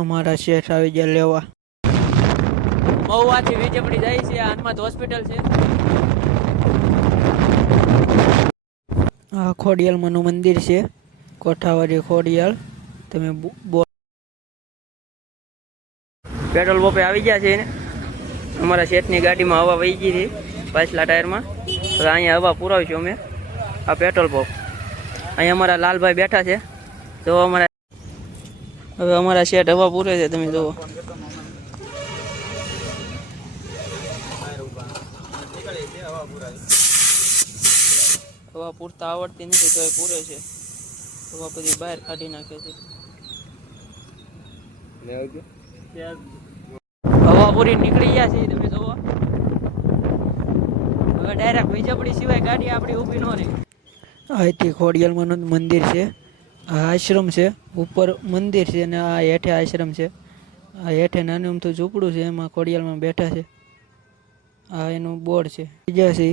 અમારા શેઠ આવી ગયા લેવા. મહુવાથી વીજપડી જાય છે. હનુમાન હોસ્પિટલ છે. આ ખોડિયાલમાંનું મંદિર છે, કોઠાવાડી ખોડિયાલ. તમે પેટ્રોલ પંપે આવી ગયા છે ને અમારા શેઠની ગાડીમાં હવા વહી ગઈ હતી પાછલા ટાયરમાં. તો અહીંયા હવા પુરાવીશું અમે. આ પેટ્રોલ પંપ અહીંયા અમારા લાલભાઈ બેઠા છે. તો હવે અમારા શેઠ હવા પૂરે છે, તમે જુઓ. હવા પૂરતા આવડતી નથી તો એ પૂરે છે. હવા બધી બહાર કાઢી નાખે છે. હવા પૂરી નીકળી ગયા છે, તમે જુઓ. હવે ડાયરેક્ટ વીજપડી સિવાય ગાડી આપણી ઊભી ન રહે. અહીંથી ખોડિયાલમાંનું મંદિર છે. આ આશ્રમ છે, ઉપર મંદિર છે અને આ હેઠે આશ્રમ છે. આ હેઠે નાનું અમથું ઝૂંપડું છે, એમાં ખોડિયાલમાં બેઠા છે. આ એનું બોર્ડ છે. બીજા છે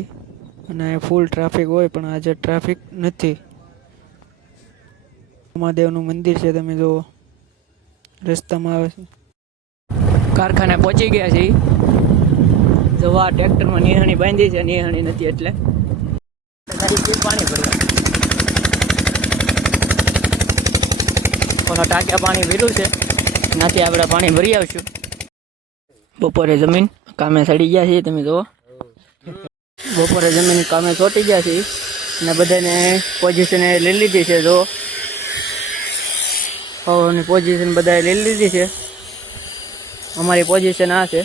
અને ફૂલ ટ્રાફિક હોય પણ આજે ટ્રાફિક નથી. મહાદેવનું મંદિર છે, તમે જુઓ. રસ્તામાં આવે છે. કારખાને પહોંચી ગયા છે. જવા ટ્રેક્ટરમાં નિહાણી બાંધી છે, નિહાણી નથી એટલે પાણી ભરવા કોનો ટાંક્યા પાણી ભર્યું છે, નાથી આપણે પાણી ભરી આવશું. બપોરે જમીન કામે સડી ગયા છે, તમે જુઓ. બપોરે જમીન કામે ચોટી ગયા છે અને બધાને પોઝિશન લઈ લીધી છે. જો ની પોઝિશન બધાએ લઈ લીધી છે. અમારી પોઝિશન આ છે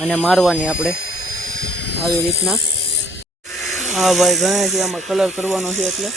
અને મારવાની આપણે આવી રીતના. હા ભાઈ ગણે છે, આમાં કલર કરવાનો છે એટલે